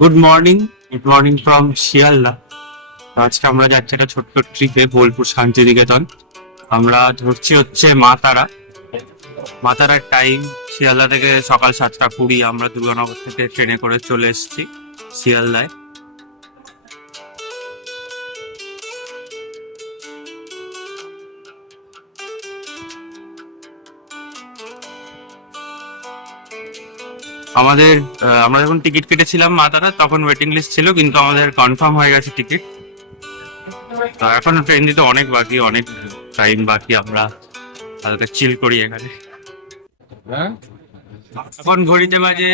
Good morning from Sealdah. আজকে আমরা যাচ্ছি একটা ছোট্ট ট্রিপে বোলপুর শান্তিনিকেতন। আমরা ধরছি হচ্ছে মা তারার টাইম শিয়ালদা থেকে সকাল 7টা 20। আমরা দুর্গানগর থেকে ট্রেনে করে চলে এসেছি শিয়ালদায়। আমরা যখন টিকিট কেটেছিলাম মা তারা তখন ওয়েটিং লিস্ট ছিল, কিন্তু আমাদের কনফার্ম হয়ে গেছে টিকিট। তো এখন ট্রেন দিতে অনেক টাইম বাকি। আমরা হালকা চিল করি এখানে। এখন ঘড়িতে বাজে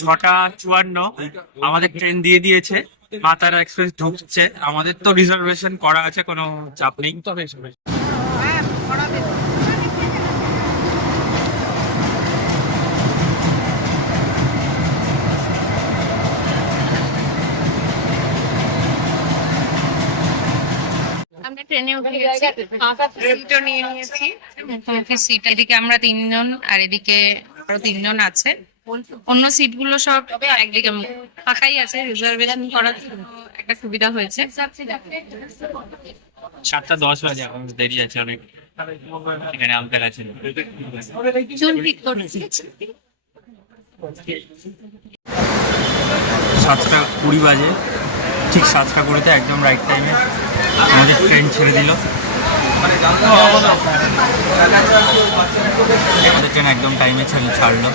6টা 54। আমাদের ট্রেন দিয়ে দিয়েছে, মা তারা এক্সপ্রেস ঢুকছে। আমাদের তো রিজার্ভেশন করা আছে, কোনো চাপ নেই। আমরা ট্রেনে উঠে গেছি, সিটও নিয়ে নিয়েছি। সিট এদিকে আমরা 3 জন, আর এদিকে আরো 3 জন আছে। অন্য সিট গুলো সব একদিকে ফাঁকাই আছে, রিজার্ভেশন করার একটা সুবিধা হয়েছে। 7টা 10 বাজে, এখন দেরি আছে অনেক। এখানে আঙ্কেল আছেন, চুল ঠিক করছি। 7টা 20 বাজে। ঠিক 7টা 20-তে একদম রাইট টাইমে আমাদের ট্রেন ছেড়ে দিল। আমাদের ট্রেন একদম টাইমে ছাড়লো।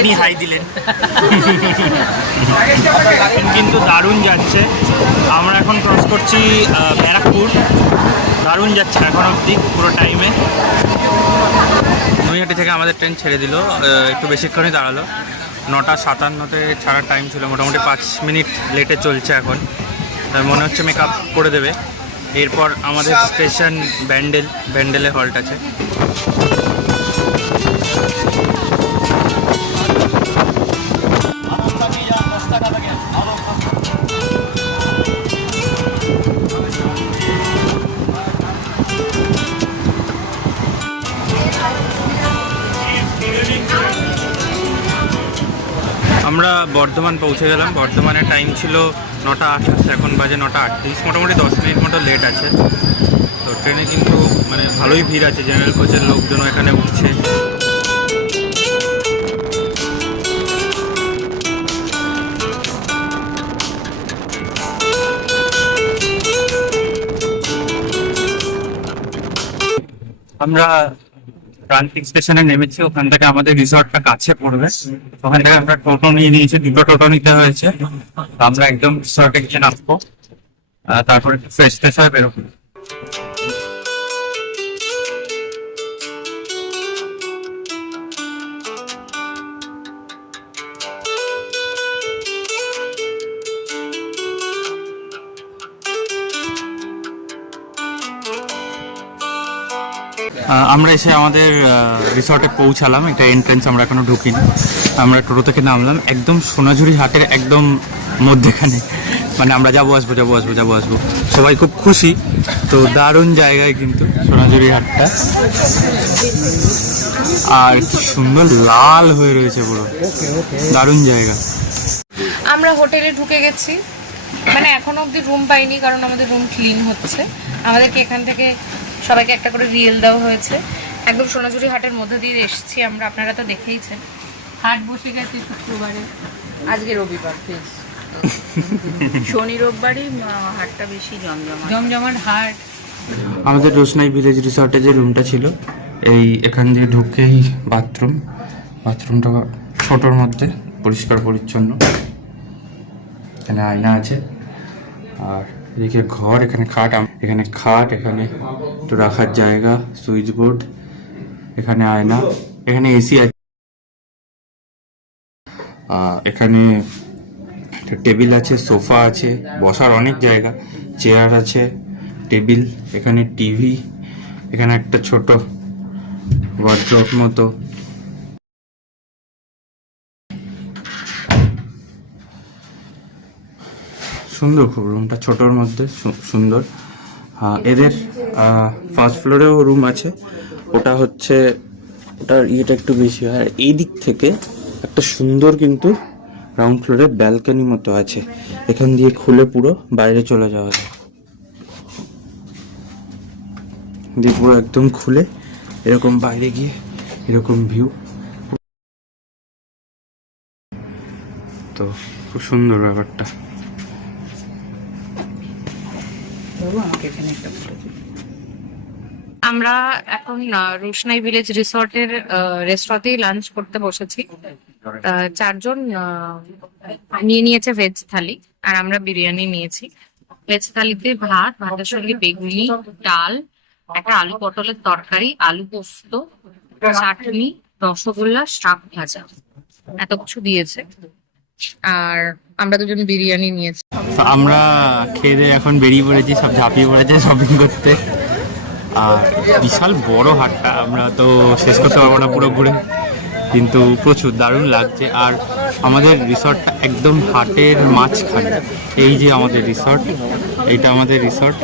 ইনি হাই দিলেন। কিন্তু দারুণ যাচ্ছে। আমরা এখন ক্রস করছি ব্যারাকপুর। দারুণ যাচ্ছে এখন অবধি পুরো টাইমে। নৈহাটি থেকে আমাদের ট্রেন ছেড়ে দিল, একটু বেশিক্ষণই দাঁড়ালো। 9টা 57-তে ছাড়ার টাইম ছিল, মোটামুটি 5 মিনিট লেটে চলছে এখন। মনে হচ্ছে মেক আপ করে দেবে। এরপর আমাদের স্টেশন ব্যান্ডেলে হল্ট আছে। আমরা বর্ধমান পৌঁছে গেলাম। বর্ধমানের টাইম ছিল 9টা 28, এখন বাজে 9টা 38। মোটামুটি 10 মিনিট মতো লেট আছে। তো ট্রেনে কিন্তু মানে ভালোই ভিড় আছে, জেনারেল কোচের লোকজনও এখানে উঠছে। আমরা প্রান্তিক স্টেশনে নেমেছি, ওখান থেকে আমাদের রিসর্টটা কাছে পড়বে। ওখান থেকে আমরা টোটো নিয়ে নিয়েছি, 2টো টোটো নিতে হয়েছে। আমরা একদম রিসর্টে গিয়ে নামবো, তারপরে ফ্রেশ হয়ে বেরোবো। আমরা এসে আমাদের রিসর্টে পৌঁছালাম। এটা এন্ট্রেন্স, আমরা এখনো ঢুকিনি। আমরা টোটো থেকে নামলাম একদম সোনাঝুরি হাটের একদম মধ্যেখানে। মানে আমরা যাবো আসবো। সবাই খুব খুশি। তো দারুণ জায়গায় কিন্তু সোনাঝুরি হাটটা, আর কি সুন্দর লাল হয়ে রয়েছে পুরো, দারুণ জায়গা। আমরা হোটেলে ঢুকে গেছি, মানে এখনো অবধি রুম পাইনি, কারণ আমাদের রুম ক্লিন হচ্ছে। আমাদেরকে এখান থেকে সবাইকে একটা করে রিয়েল দেওয়া হয়েছে। একদম সোনাঝুরি হাটের মধ্যে দিয়ে এসেছি আমরা, আপনারা তো দেখেইছেন। হাট বসে গেছে শুক্রবারে, আজকে রবিবার। শনি রোববারই হাটটা বেশি জমজমাট হাট। আমাদের রোশনাই ভিলেজ রিসর্টে যে রুমটা ছিল, এখান দিয়ে ঢুকেই বাথরুমটা ছোটোর মধ্যে, পরিষ্কার পরিচ্ছন্ন। এখানে আয়না আছে, আর এদিকে ঘর। এখানে খাট, এখানে একটু রাখার জায়গা, সুইচ বোর্ড, এখানে আয়না, এখানে এসি আছে। এখানে একটা টেবিল আছে, সোফা আছে, বসার অনেক জায়গা, চেয়ার আছে, টেবিল, এখানে টিভি, এখানে একটা ছোট ওয়ার্ড্রপ মতো। সুন্দর খুব রুমটা, ছোটোর মধ্যে সুন্দর। এদের ফার্স্ট ফ্লোরেও রুম আছে, ওটা হচ্ছে ওটার ইয়েটা একটু বেশি হয়। আর এই দিক থেকে একটা সুন্দর কিন্তু গ্রাউন্ড ফ্লোরে ব্যালকনি মতো আছে, এখান দিয়ে খুলে পুরো বাইরে চলে যাওয়া যায়, দিয়ে পুরো একদম খুলে এরকম বাইরে গিয়ে এরকম ভিউ। তো খুব সুন্দর ব্যাপারটা। আমরা এখন রোশনাই ভিলেজ রিসর্টের রেস্টুরেন্টেই লাঞ্চ করতে বসেছি। চারজন নিয়ে নিয়েছে ভেজ থালি, আর আমরা বিরিয়ানি নিয়েছি। ভেজ থালিতে ভাতের সঙ্গে বেগুনি, ডাল, একটা আলু পটলের তরকারি, আলু পোস্ত, চাটনি, রসগোল্লা, শাক ভাজা, এত কিছু দিয়েছে। আর আমরা দুজন বিরিয়ানি নিয়েছি। তো আমরা খেয়ে দিয়ে এখন বেরিয়ে পড়েছি, সব ঝাঁপিয়ে পড়েছে শপিং করতে। আর বিশাল বড় হাটটা, আমরা তো শেষ করতে পারবো না পুরো ঘুরে, কিন্তু প্রচুর দারুণ লাগছে। আর আমাদের রিসর্টটা একদম হাটের মাঝখানে, এই যে আমাদের রিসর্ট, এইটা আমাদের রিসর্ট।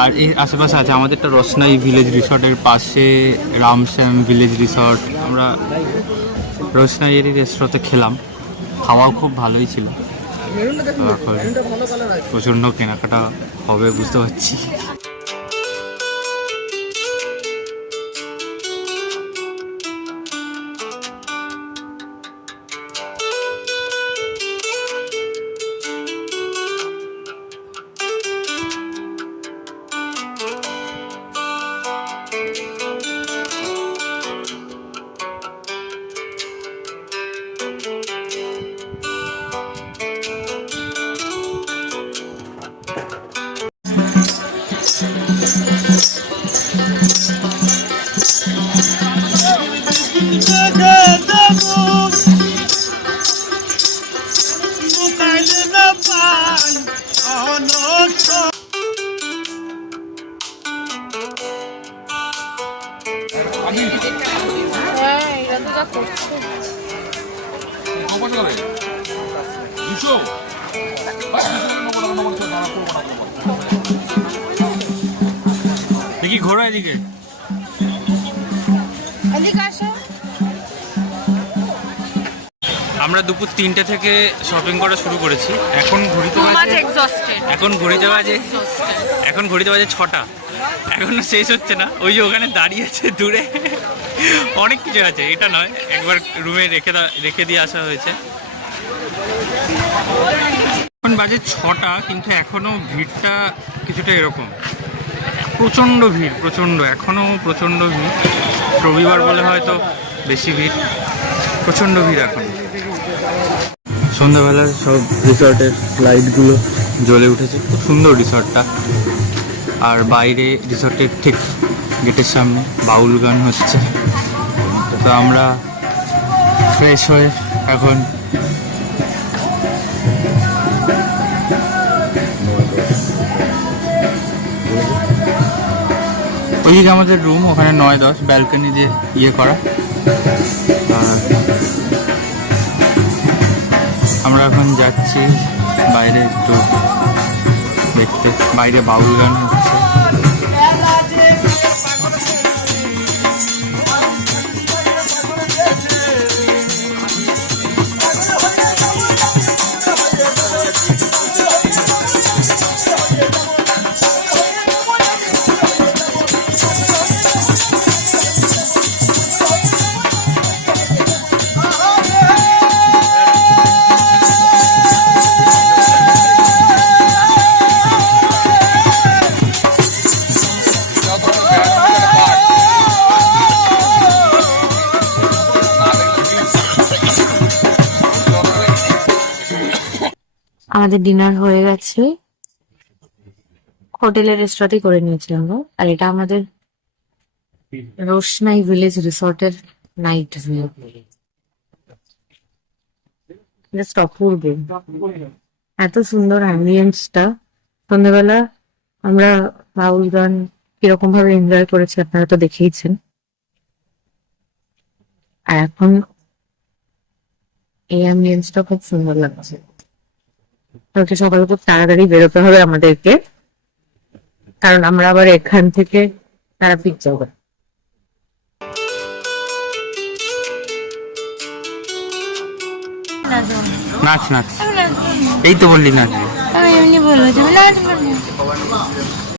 আর এই আশেপাশে আছে আমাদেরটা রোশনাই ভিলেজ রিসর্টের পাশে রামশ্যাম ভিলেজ রিসর্ট। আমরা রোশনাইয়েরই রেস্টুরেন্টে খেলাম, খাওয়াও খুব ভালোই ছিল। এখন প্রচণ্ড কেনাকাটা হবে বুঝতে পারছি। দেখি ঘোরা এদিকে। আমরা দুপুর 3টে থেকে শপিং করা শুরু করেছি। এখন ঘড়িতে বাজে 6টা। এখনো শেষ হচ্ছে না। ওই যে ওখানে দাঁড়িয়ে আছে দূরে, অনেক কিছু আছে, এটা নয়, একবার রুমে রেখে দিয়ে আসা হয়েছে। এখন বাজে 6টা, কিন্তু এখনো ভিড়টা কিছুটা এরকম, প্রচণ্ড ভিড়, এখনো প্রচণ্ড ভিড়। রবিবার বলে হয়তো বেশি ভিড়, প্রচণ্ড ভিড় এখন। সন্ধ্যাবেলার সব রিসর্টের লাইটগুলো জ্বলে উঠেছে, খুব সুন্দর রিসর্টটা। আর বাইরে রিসর্টের ঠিক গেটের সামনে বাউল গান হচ্ছে। তো আমরা ফ্রেশ হয়ে এখন ওইদিকে আমাদের রুম, ওখানে 9-10 ব্যালকনি দিয়ে ইয়ে করা। আর আমরা এখন যাচ্ছি বাইরে একটু দেখতে, বাইরে বাউল গান হচ্ছে। আমাদের ডিনার হয়ে গেছে, হোটেলের রেস্টুরেন্টে করে নিয়েছি আমরা। আর এটা আমাদের রোশনাই ভিলেজ রিসর্টের নাইট ভিউ, জাস্ট অপূর্ব, এত সুন্দর অ্যাম্বিয়েন্সটা। সন্ধ্যাবেলা আমরা বাউল গান কিরকম ভাবে এনজয় করেছি আপনারা তো দেখেইছেন। আর এখন এই অ্যাম্বিয়েন্সটা খুব সুন্দর লাগছে। কালকে সকালে খুব তাড়াতাড়ি বেরোতে হবে আমাদেরকে, কারণ আমরা আবার এখান থেকে তারাপীঠ যাবো। নাচ নাচ, এই তো বললি নাচ। আমি এমনি বলবো, তুমি নাচবো না।